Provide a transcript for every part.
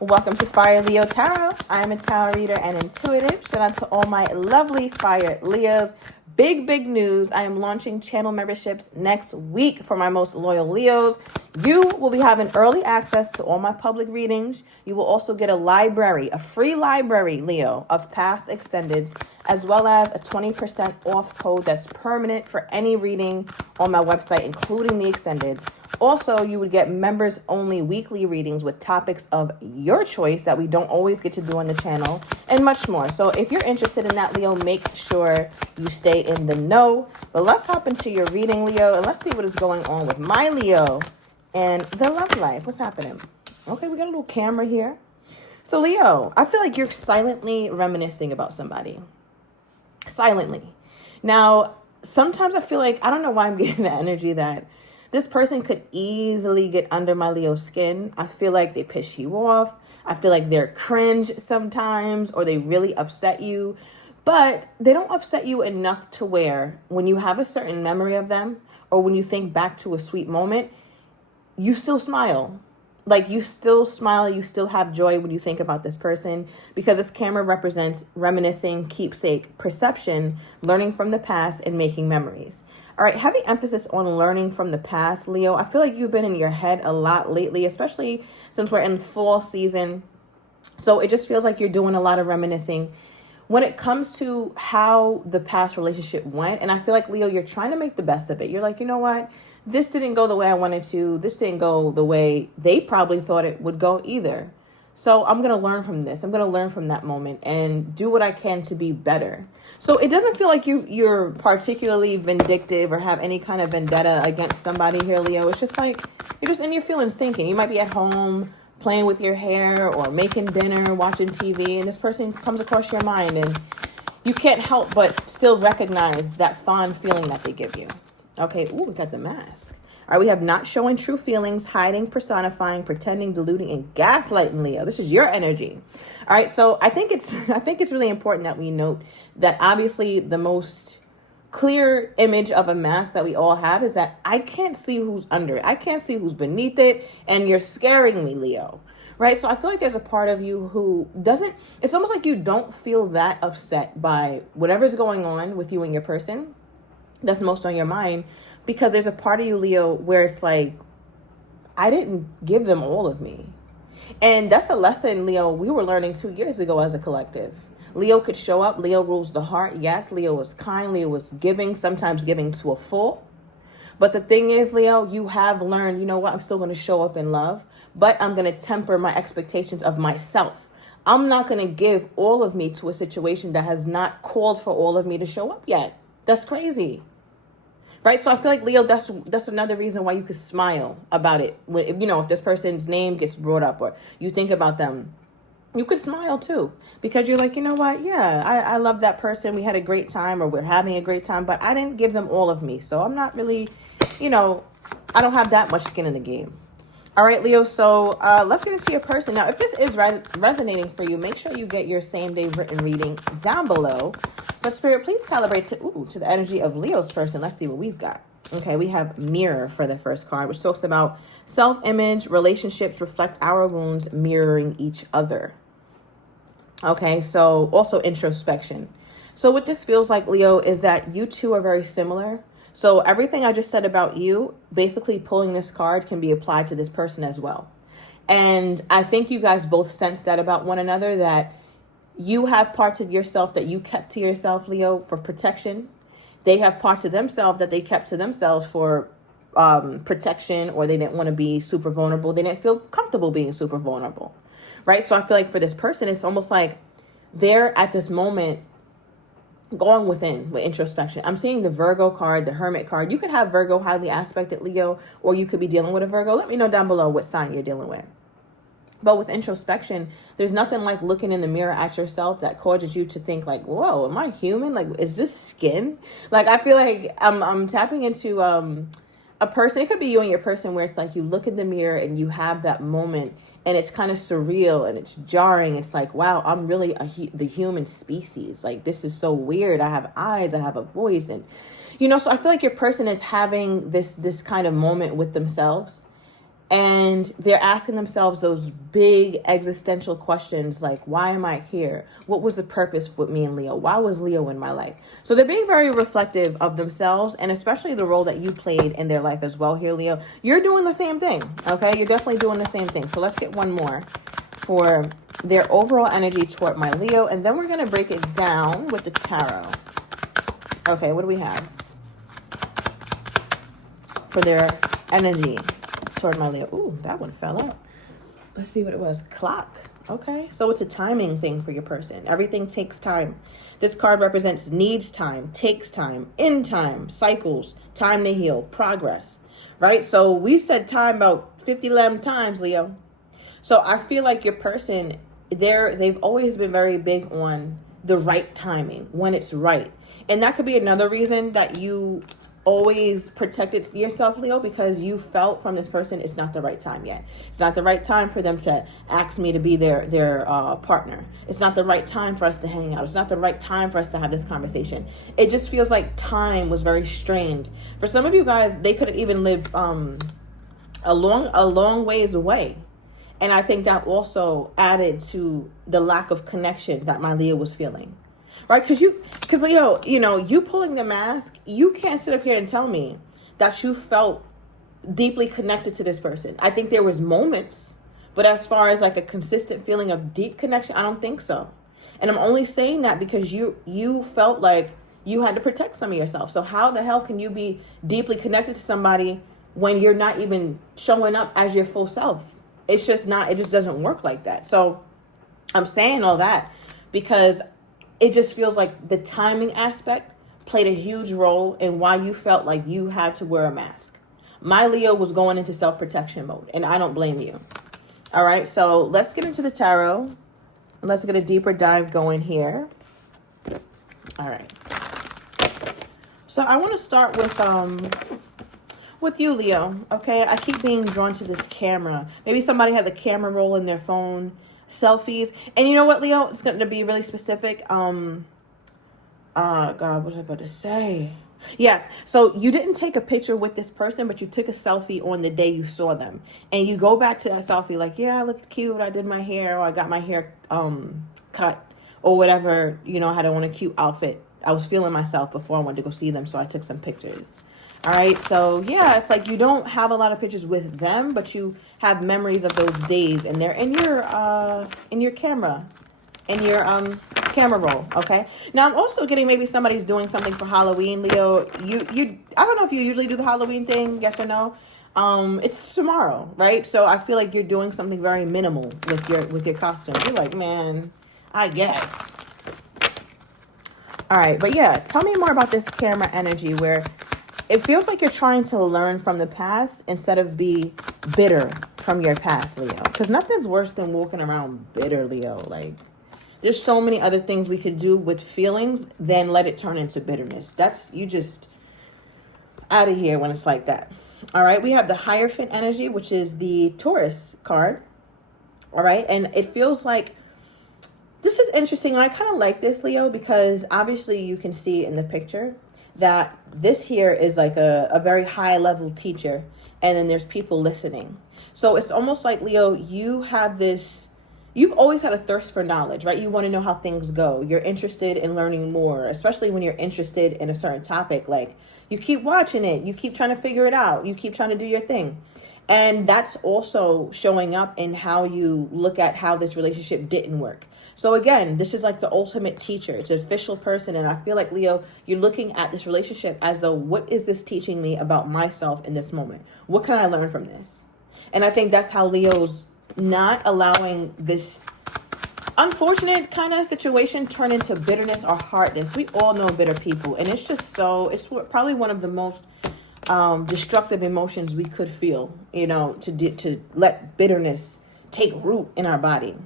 Welcome to Fire Leo Tarot. I'm a tarot reader and intuitive. Shout out to all my lovely Fire Leos. Big news. I am launching channel memberships next week for my most loyal Leos. You will be having early access to all my public readings. You will also get a free library, Leo, of past extendeds, as well as a 20% off code that's permanent for any reading on my website, including the extendeds. Also, you would get members-only weekly readings with topics of your choice that we don't always get to do on the channel, and much more. So if you're interested in that, Leo, make sure you stay in the know. But let's hop into your reading, Leo, and let's see what is going on with my Leo and their love life. What's happening? Okay, we got a little camera here. So, Leo, I feel like you're silently reminiscing about somebody. Silently. Now, sometimes I feel like, I don't know why I'm getting that energy that this person could easily get under my Leo skin. I feel like they piss you off. I feel like they're cringe sometimes, or they really upset you. But they don't upset you enough to where when you have a certain memory of them, or when you think back to a sweet moment, you still smile. Like, you still smile, you still have joy when you think about this person, because this camera represents reminiscing, keepsake, perception, learning from the past, and making memories. All right, heavy emphasis on learning from the past, Leo. I feel like you've been in your head a lot lately, especially since we're in fall season. So it just feels like you're doing a lot of reminiscing when it comes to how the past relationship went. And I feel like, Leo, you're trying to make the best of it. You're like, you know what? This didn't go the way I wanted to. This didn't go the way they probably thought it would go either. So I'm going to learn from this. I'm going to learn from that moment and do what I can to be better. So it doesn't feel like you're particularly vindictive or have any kind of vendetta against somebody here, Leo. It's just like you're just in your feelings thinking. You might be at home playing with your hair or making dinner, watching TV, and this person comes across your mind and you can't help but still recognize that fond feeling that they give you. Okay, ooh, we got the mask. All right, we have not showing true feelings, hiding, personifying, pretending, deluding, and gaslighting, Leo. This is your energy. All right, so I think it's really important that we note that obviously the most clear image of a mask that we all have is that I can't see who's under it. I can't see who's beneath it, and you're scaring me, Leo. Right? So I feel like there's a part of you who doesn't, it's almost like you don't feel that upset by whatever's going on with you and your person that's most on your mind, because there's a part of you, Leo, where it's like, I didn't give them all of me. And that's a lesson, Leo, we were learning 2 years ago as a collective. Leo could show up. Leo rules the heart. Yes, Leo was kind. Leo was giving, sometimes giving to a full. But the thing is, Leo, you have learned, you know what, I'm still going to show up in love, but I'm going to temper my expectations of myself. I'm not going to give all of me to a situation that has not called for all of me to show up yet. That's crazy. Right? So I feel like, Leo, that's another reason why you could smile about it. When, if this person's name gets brought up or you think about them, you could smile too, because you're like, you know what? Yeah, I love that person. We had a great time, or we're having a great time, but I didn't give them all of me. So I'm not really, I don't have that much skin in the game. All right, Leo. So let's get into your person. Now, if this is resonating for you, make sure you get your same day written reading down below. But Spirit, please calibrate to the energy of Leo's person. Let's see what we've got. Okay, we have Mirror for the first card, which talks about self-image, relationships reflect our wounds, mirroring each other. Okay, so also introspection. So what this feels like, Leo, is that you two are very similar. So everything I just said about you, basically pulling this card can be applied to this person as well. And I think you guys both sense that about one another, that you have parts of yourself that you kept to yourself, Leo, for protection. They have parts of themselves that they kept to themselves for protection, or they didn't want to be super vulnerable. They didn't feel comfortable being super vulnerable, right? So I feel like for this person, it's almost like they're at this moment going within with introspection. I'm seeing the Virgo card, the Hermit card. You could have Virgo highly aspected, Leo, or you could be dealing with a Virgo. Let me know down below what sign you're dealing with. But with introspection, there's nothing like looking in the mirror at yourself that causes you to think like, whoa, am I human? Like, is this skin? Like, I feel like I'm tapping into a person. It could be you and your person, where it's like you look in the mirror and you have that moment and it's kind of surreal and it's jarring. It's like, wow, I'm really the human species. Like, this is so weird. I have eyes, I have a voice. And, so I feel like your person is having this kind of moment with themselves. And they're asking themselves those big existential questions like, why am I here? What was the purpose with me and Leo? Why was Leo in my life? So they're being very reflective of themselves, and especially the role that you played in their life as well here, Leo. You're doing the same thing, okay? You're definitely doing the same thing. So let's get one more for their overall energy toward my Leo, and then we're going to break it down with the tarot. Okay, what do we have for their energy toward my Leo? Ooh, that one fell out. Let's see what it was. Clock. Okay, so it's a timing thing for your person. Everything takes time. This card represents needs time, takes time, in time, cycles, time to heal, progress, right? So we said time about 50 times, Leo. So I feel like your person, they've always been very big on the right timing, when it's right. And that could be another reason that you always protected yourself, Leo, because you felt from this person it's not the right time yet. It's not the right time for them to ask me to be their partner. It's not the right time for us to hang out. It's not the right time for us to have this conversation. It just feels like time was very strained. For some of you guys, they could have even lived a long ways away. And I think that also added to the lack of connection that my Leo was feeling. Right? Because Leo, you pulling the mask, you can't sit up here and tell me that you felt deeply connected to this person. I think there was moments, but as far as like a consistent feeling of deep connection, I don't think so. And I'm only saying that because you felt like you had to protect some of yourself. So how the hell can you be deeply connected to somebody when you're not even showing up as your full self? It's just not, it just doesn't work like that. So I'm saying all that because it just feels like the timing aspect played a huge role in why you felt like you had to wear a mask. My Leo was going into self-protection mode, and I don't blame you. All right, so let's get into the tarot. Let's get a deeper dive going here. All right. So I want to start with you, Leo, okay? I keep being drawn to this camera. Maybe somebody has a camera roll in their phone. Selfies. And you know what, Leo? It's going to be really specific. God, what was I about to say? Yes. So you didn't take a picture with this person, but you took a selfie on the day you saw them. And you go back to that selfie like, yeah, I looked cute. I did my hair, or I got my hair cut, or whatever. I had on a cute outfit. I was feeling myself before I wanted to go see them, so I took some pictures. All right, so yeah, it's like you don't have a lot of pictures with them, but you have memories of those days, and they're in your camera roll. Okay. Now I'm also getting maybe somebody's doing something for Halloween, Leo. I don't know if you usually do the Halloween thing, yes or no. It's tomorrow, right? So I feel like you're doing something very minimal with your costume. You're like, man, I guess. All right, but yeah, tell me more about this camera energy where it feels like you're trying to learn from the past instead of be bitter from your past, Leo. Because nothing's worse than walking around bitter, Leo. Like, there's so many other things we could do with feelings than let it turn into bitterness. That's, you just out of here when it's like that. All right, we have the Hierophant energy, which is the Taurus card. All right, and it feels like this is interesting. I kind of like this, Leo, because obviously you can see in the picture that this here is like a very high level teacher, and then there's people listening. So it's almost like, Leo, you've always had a thirst for knowledge, right? You want to know how things go. You're interested in learning more, especially when you're interested in a certain topic. Like, you keep watching it, you keep trying to figure it out, you keep trying to do your thing. And that's also showing up in how you look at how this relationship didn't work. So again, this is like the ultimate teacher. It's an official person. And I feel like, Leo, you're looking at this relationship as though, what is this teaching me about myself in this moment? What can I learn from this? And I think that's how Leo's not allowing this unfortunate kind of situation turn into bitterness or hardness. We all know bitter people. And it's just it's probably one of the most destructive emotions we could feel, to let bitterness take root in our body.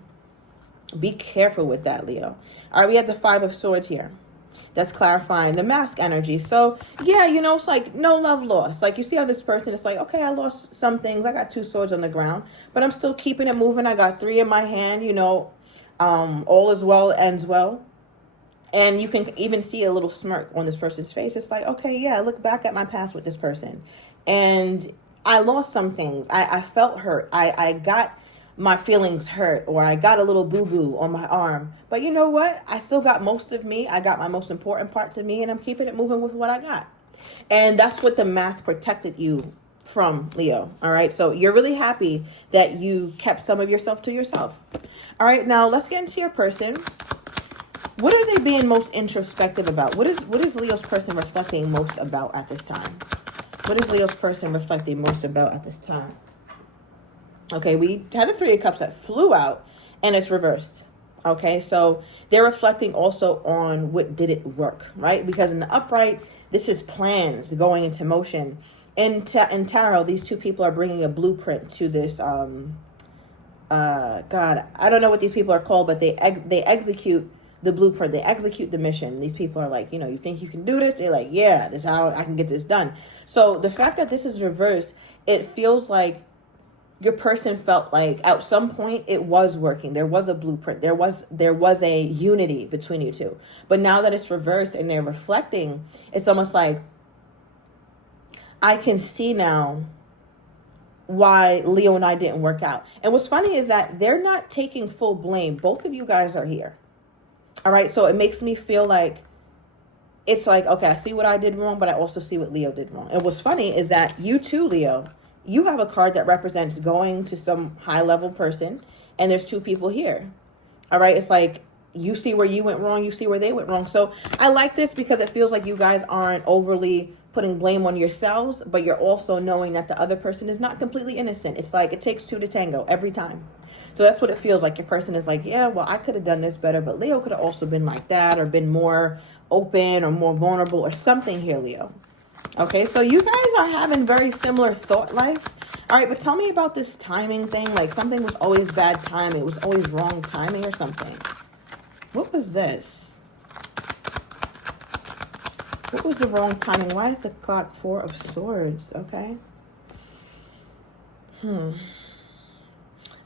Be careful with that, Leo. All right, we have the Five of Swords here. That's clarifying the mask energy. So, yeah, it's like no love lost. Like, you see how this person is like, okay, I lost some things. I got 2 swords on the ground, but I'm still keeping it moving. I got 3 in my hand, all is well, ends well. And you can even see a little smirk on this person's face. It's like, okay, yeah, I look back at my past with this person. And I lost some things. I felt hurt. I got my feelings hurt, or I got a little boo-boo on my arm. But you know what? I still got most of me. I got my most important parts of me, and I'm keeping it moving with what I got. And that's what the mask protected you from, Leo. All right. So you're really happy that you kept some of yourself to yourself. All right. Now let's get into your person. What are they being most introspective about? What is Leo's person reflecting most about at this time? What is Leo's person reflecting most about at this time? Okay, we had a Three of Cups that flew out and it's reversed. Okay, so they're reflecting also on what didn't work, right? Because in the upright, this is plans going into motion. In tarot, these two people are bringing a blueprint to this. God, I don't know what these people are called, but they execute the blueprint. They execute the mission. These people are like, you think you can do this? They're like, yeah, this is how I can get this done. So the fact that this is reversed, it feels like your person felt like at some point it was working. There was a blueprint. There was a unity between you two. But now that it's reversed and they're reflecting, it's almost like I can see now why Leo and I didn't work out. And what's funny is that they're not taking full blame. Both of you guys are here. All right. So it makes me feel like it's like, okay, I see what I did wrong, but I also see what Leo did wrong. And what's funny is that you too, Leo, you have a card that represents going to some high level person, and there's two people here. All right. It's like you see where you went wrong. You see where they went wrong. So I like this because it feels like you guys aren't overly putting blame on yourselves, but you're also knowing that the other person is not completely innocent. It's like it takes two to tango every time. So that's what it feels like. Your person is like, yeah, well, I could have done this better, but Leo could have also been like that or been more open or more vulnerable or something here, Leo. Okay, so you guys are having very similar thought life. All right, but tell me about this timing thing. Like something was always bad timing. It was always wrong timing or something. What was this? What was the wrong timing? Why is the clock 4 of Swords? Okay.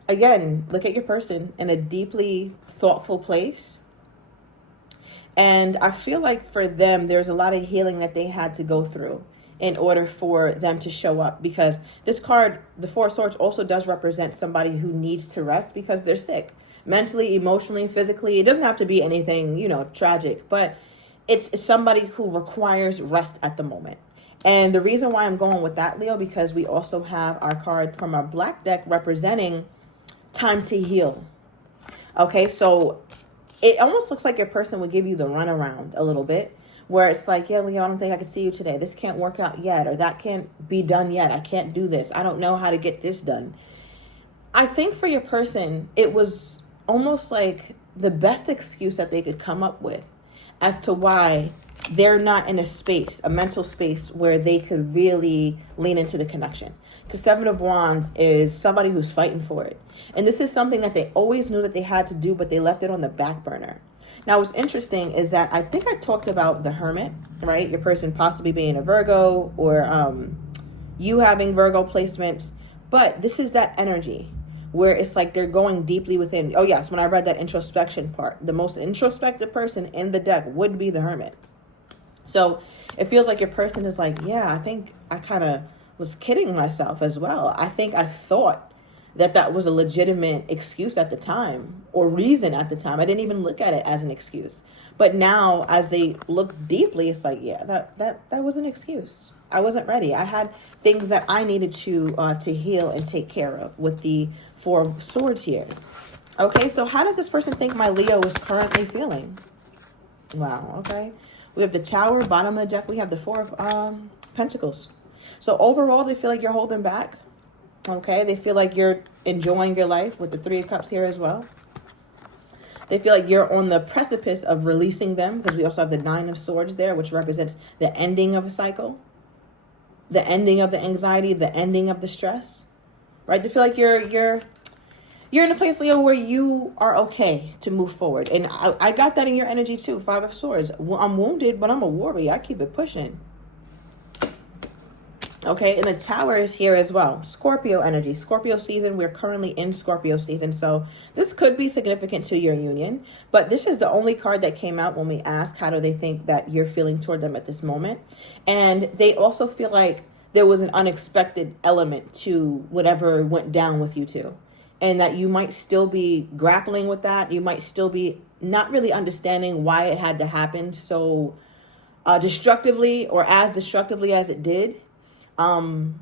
Again, look at your person in a deeply thoughtful place. And I feel like for them, there's a lot of healing that they had to go through in order for them to show up. Because this card, the 4 of Swords, also does represent somebody who needs to rest because they're sick. Mentally, emotionally, physically. It doesn't have to be anything, tragic. But it's somebody who requires rest at the moment. And the reason why I'm going with that, Leo, because we also have our card from our black deck representing time to heal. Okay, so it almost looks like your person would give you the runaround a little bit, where it's like, yeah, Leo, I don't think I can see you today. This can't work out yet, or that can't be done yet. I can't do this. I don't know how to get this done. I think for your person, it was almost like the best excuse that they could come up with as to why they're not in a mental space where they could really lean into the connection. Because 7 of Wands is somebody who's fighting for it. And this is something that they always knew that they had to do, but they left it on the back burner. Now, what's interesting is that I think I talked about the Hermit, right? Your person possibly being a Virgo or you having Virgo placements. But this is that energy where it's like they're going deeply within. Oh, yes, when I read that introspection part, the most introspective person in the deck would be the Hermit. So it feels like your person is like, yeah, I think I kind of was kidding myself as well. I think I thought that was a legitimate excuse at the time or reason at the time. I didn't even look at it as an excuse. But now as they look deeply, it's like, yeah, that was an excuse. I wasn't ready. I had things that I needed to heal and take care of with the 4 of Swords here. Okay, so how does this person think my Leo is currently feeling? Wow, okay. We have the Tower, bottom of the deck. We have the 4 of Pentacles. So overall, they feel like you're holding back. Okay, they feel like you're enjoying your life with the 3 of Cups here as well. They feel like you're on the precipice of releasing them because we also have the 9 of Swords there, which represents the ending of a cycle, the ending of the anxiety, the ending of the stress, right? They feel like you're in a place, Leo, where you are okay to move forward. And I got that in your energy too. 5 of Swords. Well, I'm wounded, but I'm a warrior. I keep it pushing. Okay, and the Tower is here as well. Scorpio energy. Scorpio season. We're currently in Scorpio season. So this could be significant to your union. But this is the only card that came out when we asked how do they think that you're feeling toward them at this moment. And they also feel like there was an unexpected element to whatever went down with you two. And that you might still be grappling with that. You might still be not really understanding why it had to happen so destructively or as destructively as it did. And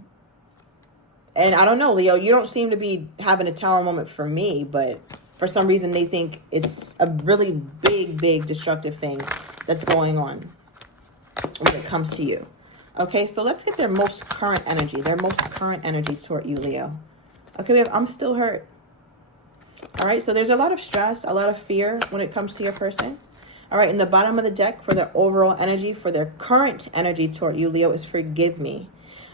I don't know, Leo, you don't seem to be having a tower moment for me, but for some reason they think it's a really big, big destructive thing that's going on when it comes to you. Okay, so let's get their most current energy toward you, Leo. Okay, we have I'm still hurt. All right, so there's a lot of stress, a lot of fear when it comes to your person. All right, in the bottom of the deck for their overall energy, for their current energy toward you, Leo, is forgive me.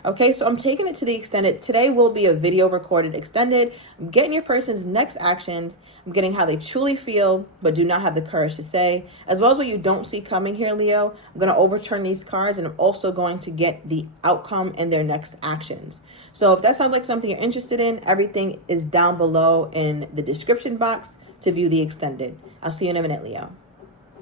Okay, so I'm taking it to the extended. Today will be a video recorded extended. I'm getting your person's next actions. I'm getting how they truly feel, but do not have the courage to say, as well as what you don't see coming here, Leo. I'm going to overturn these cards, and I'm also going to get the outcome and their next actions. So if that sounds like something you're interested in, everything is down below in the description box to view the extended. I'll see you in a minute, Leo.